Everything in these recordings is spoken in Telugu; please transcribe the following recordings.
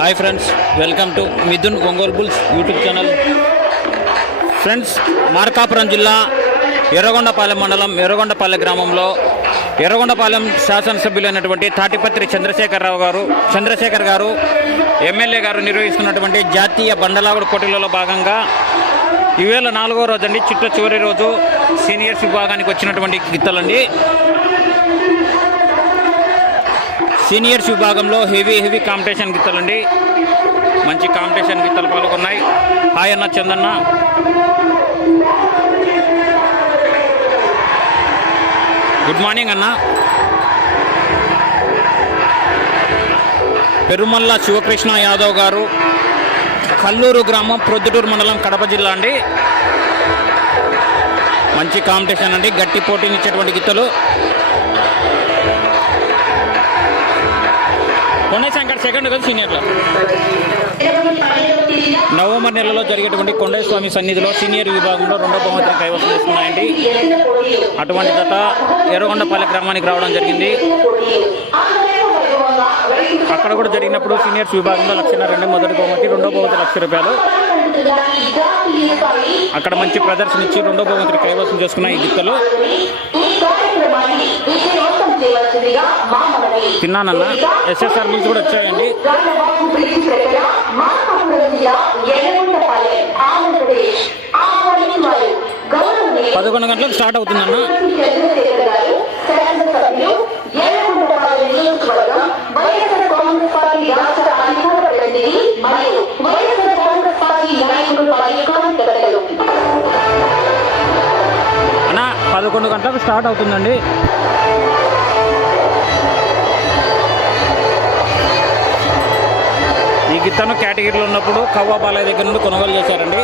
Hi friends welcome to Mithun Ongole bulls YouTube channel friends Markapuram జిల్లా ఎర్రగొండపాలెం మండలం ఎర్రగొండపాలెం గ్రామంలో ఎర్రగొండపాలెం శాసనసభ్యులైనటువంటి తాటిపత్రి చంద్రశేఖరరావు గారు చంద్రశేఖర్ గారు ఎమ్మెల్యే గారు నిర్వహిస్తున్నటువంటి జాతీయ బండలాగుడు పోటీలలో భాగంగా ఈవేళ నాలుగో రోజు అండి చిట్ట చివరి రోజు సీనియర్స్ విభాగానికి వచ్చినటువంటి గీతలండి సీనియర్స్ విభాగంలో హెవీ హెవీ కాంపిటీషన్ గిత్తలండి మంచి కాంపిటీషన్ గిత్తలు పాల్గొన్నాయి. హాయ్ అన్న చందన్న. గుడ్ మార్నింగ్ అన్న. పెరుమల్ల శివకృష్ణ యాదవ్ గారు కల్లూరు గ్రామం ప్రొద్దుటూరు మండలం కడప జిల్లా అండి. మంచి కాంపిటీషన్ అండి. గట్టి పోటీనిచ్చేటువంటి గీతలు. కొండై శంకర్ సెకండ్ కదా సీనియర్లో నవంబర్ నెలలో జరిగేటువంటి కొండై స్వామి సన్నిధిలో సీనియర్ విభాగంలో రెండో బహుమతిని కైవసం చేస్తున్నాయండి అటువంటి జత ఎర్రగొండపల్లి గ్రామానికి రావడం జరిగింది. అక్కడ కూడా జరిగినప్పుడు సీనియర్స్ విభాగంలో లక్షన్నర రెండు మొదటి బహుమతి రెండో బహుమతి లక్ష రూపాయలు. అక్కడ మంచి ప్రదర్శన ఇచ్చి రెండో బహుమతిని కైవసం చేసుకున్న ఈ గిత్తలు తిన్నానన్న? ఎస్ఎస్ఆర్ నుంచి కూడా వచ్చాయండి. పదకొండు గంటలకు స్టార్ట్ అవుతుందన్న? పదకొండు గంటలకు స్టార్ట్ అవుతుందండి. ఈ గిత్తను కేటగిరీలో ఉన్నప్పుడు కవ్వా బాలయ్య దగ్గర నుండి కొనుగోలు చేశారండి.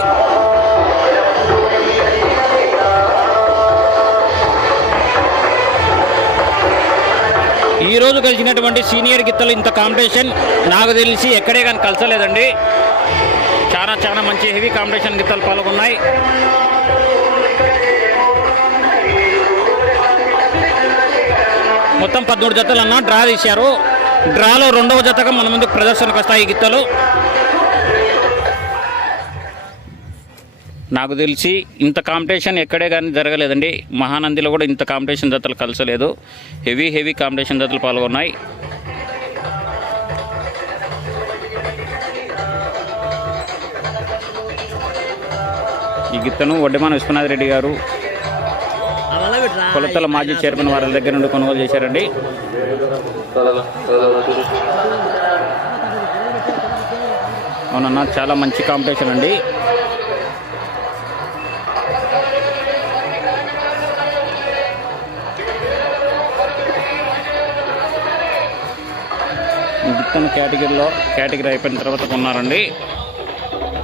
ఈ రోజు కలిసినటువంటి సీనియర్ గిత్తలు ఇంత కాంపిటీషన్ నాకు తెలిసి ఎక్కడే కానీ కలసలేదండి. చాలా చాలా మంచి హెవీ కాంపిటీషన్ గిత్తలు పాల్గొన్నాయి. మొత్తం పదమూడు జతలు అన్న డ్రా తీశారు. డ్రాలో రెండవ జతగా మన ముందుకు ప్రదర్శనకు వస్తాయి ఈ గిత్తలు. నాకు తెలిసి ఇంత కాంపిటీషన్ ఎక్కడే కానీ జరగలేదండి. మహానందిలో కూడా ఇంత కాంపిటీషన్ జతలు కలసలేదు. హెవీ హెవీ కాంపిటీషన్ జతలు పాల్గొన్నాయి. ఈ గిత్తను వడ్డమాన విశ్వనాథ్ రెడ్డి గారు కొలతల మాజీ చైర్మన్ వారి దగ్గర నుండి కొనుగోలు చేశారండి. అవునన్నా చాలా మంచి కాంపిటీషన్ అండి. ఈ కేటగిరీలో కేటగిరీ అయిపోయిన తర్వాత కొన్నారండి.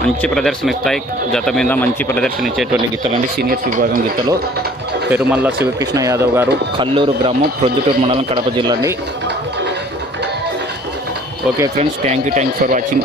మంచి ప్రదర్శన ఇస్తాయి. జత మీద మంచి ప్రదర్శన ఇచ్చేటువంటి గిత్తలండి సీనియర్స్ విభాగం గిత్తలు పెరుమల్ల శివకృష్ణ యాదవ్ గారు కల్లూరు గ్రామం ప్రొద్దుటూరు మండలం కడప జిల్లా అండి okay friends thank you thank for watching